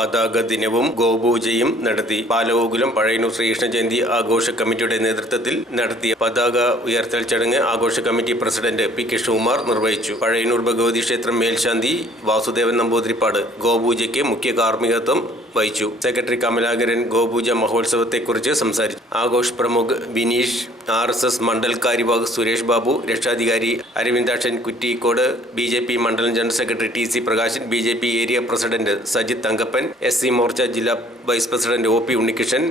പതാക ദിനവും ഗോപൂജയും നടത്തി. പാലഗോകുലം പഴയന്നൂർ ശ്രീകൃഷ്ണ ജയന്തി ആഘോഷ കമ്മിറ്റിയുടെ നേതൃത്വത്തിൽ നടത്തിയ പതാക ഉയർത്തൽ ചടങ്ങ് ആഘോഷ കമ്മിറ്റി പ്രസിഡന്റ് പി കൃഷ്ണകുമാർ നിർവഹിച്ചു. പഴയന്നൂർ ഭഗവതി ക്ഷേത്രം മേൽശാന്തി വാസുദേവൻ നമ്പൂതിരിപ്പാട് ഗോപൂജയ്ക്ക് മുഖ്യ കാർമ്മികത്വം വഹിച്ചു. സെക്രട്ടറി കമലാകരൻ ഗോപൂജ മഹോത്സവത്തെക്കുറിച്ച് സംസാരിച്ചു. ആഘോഷ് പ്രമുഖ് ബിനീഷ്, RSS മണ്ഡൽ കാര്യവാഹ് സുരേഷ് ബാബു, രക്ഷാധികാരി അരവിന്ദാക്ഷൻ കുറ്റിക്കോട്, BJP മണ്ഡലം general secretary TC Prakashan, BJP area president Sajith Thankappan, SC മോർച്ച ജില്ലാ vice president OP Unnikrishnan,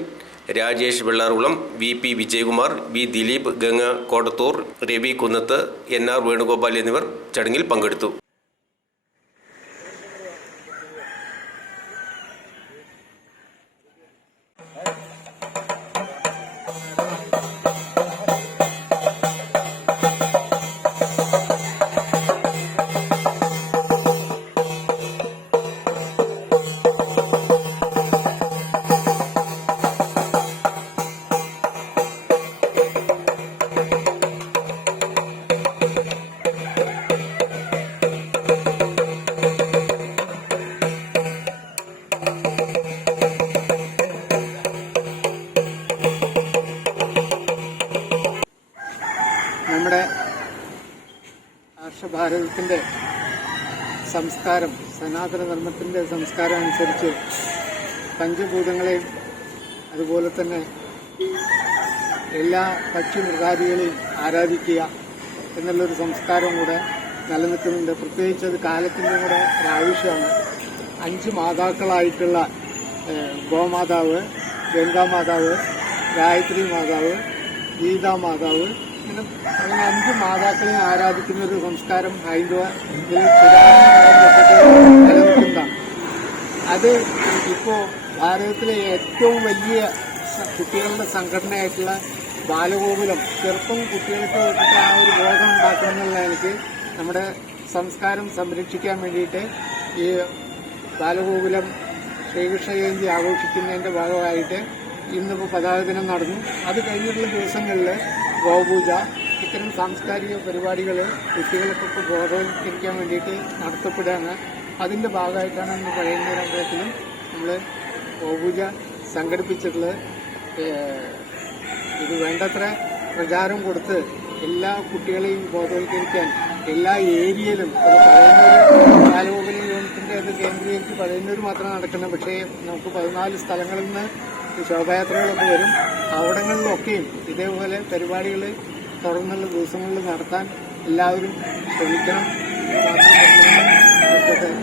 Rajesh Vellarulam, VP Vijayakumar, V Dileep, Ganga Kodathoor, Ravi Kunnath, NR Venugopal എന്നിവർ ചടങ്ങിൽ പങ്കെടുത്തു. നമ്മുടെ ആർഷഭാരതത്തിൻ്റെ സംസ്കാരം, സനാതനധർമ്മത്തിൻ്റെ സംസ്കാരം അനുസരിച്ച് പഞ്ചഭൂതങ്ങളെയും അതുപോലെ തന്നെ എല്ലാ പക്ഷിമൃഗാദികളെയും ആരാധിക്കുക എന്നുള്ളൊരു സംസ്കാരം കൂടെ നിലനിൽക്കുന്നുണ്ട്. പ്രത്യേകിച്ച് അത് കാലത്തിൻ്റെ കൂടെ ഒരാവശ്യമാണ്. 5 മാതാക്കളായിട്ടുള്ള ഗോമാതാവ്, ഗംഗാമാതാവ്, ഗായത്രി മാതാവ്, ഗീതാമാതാവ്, അങ്ങനെ 5 മാതാക്കളെയും ആരാധിക്കുന്ന ഒരു സംസ്കാരം ഹൈന്ദവ നിലനിൽക്കുന്നതാണ്. അത് ഇപ്പോൾ ഭാരതത്തിലെ ഏറ്റവും വലിയ കുട്ടികളുടെ സംഘടനയായിട്ടുള്ള ബാലഗോകുലം ചെറുപ്പം കുട്ടികൾക്ക് ആ ഒരു ബോധം ഉണ്ടാക്കണമെന്നുള്ള എനിക്ക് നമ്മുടെ സംസ്കാരം സംരക്ഷിക്കാൻ വേണ്ടിയിട്ട് ഈ ബാലഗോകുലം ശ്രീകൃഷ്ണ ജയന്തി ആഘോഷിക്കുന്നതിൻ്റെ ഭാഗമായിട്ട് ഇന്നിപ്പോൾ പതാക ദിനം നടന്നു. അത് കഴിഞ്ഞിട്ടുള്ള ദിവസങ്ങളിൽ ഗോപൂജ, ഇത്തരം സാംസ്കാരിക പരിപാടികൾ കുട്ടികൾക്കൊക്കെ ബോധവൽക്കരിക്കാൻ വേണ്ടിയിട്ട് നടത്തപ്പെടുകയാണ്. അതിൻ്റെ ഭാഗമായിട്ടാണ് ഇന്ന് പഴയന്നൂർ അമ്പലത്തിലും നമ്മൾ ഗോപൂജ സംഘടിപ്പിച്ചിട്ടുള്ളത്. ഇത് വേണ്ടത്ര പ്രചാരം കൊടുത്ത് എല്ലാ കുട്ടികളെയും ബോധവൽക്കരിക്കാൻ എല്ലാ ഏരിയയിലും, പഴയന്നൂർ ബാലഗോകുലം യൂണിറ്റിൻ്റെ അത് കേന്ദ്രീകരിച്ച് പഴയന്നൂർ മാത്രം നടക്കുന്നത്. പക്ഷേ നമുക്ക് 14 സ്ഥലങ്ങളിൽ നിന്ന് ശോഭായാത്രകളൊക്കെ വരും. അവിടങ്ങളിലൊക്കെയും ഇതേപോലെ പരിപാടികൾ തുടർന്നുള്ള ദിവസങ്ങളിൽ നടത്താൻ എല്ലാവരും ശ്രമിക്കണം. മാത്രം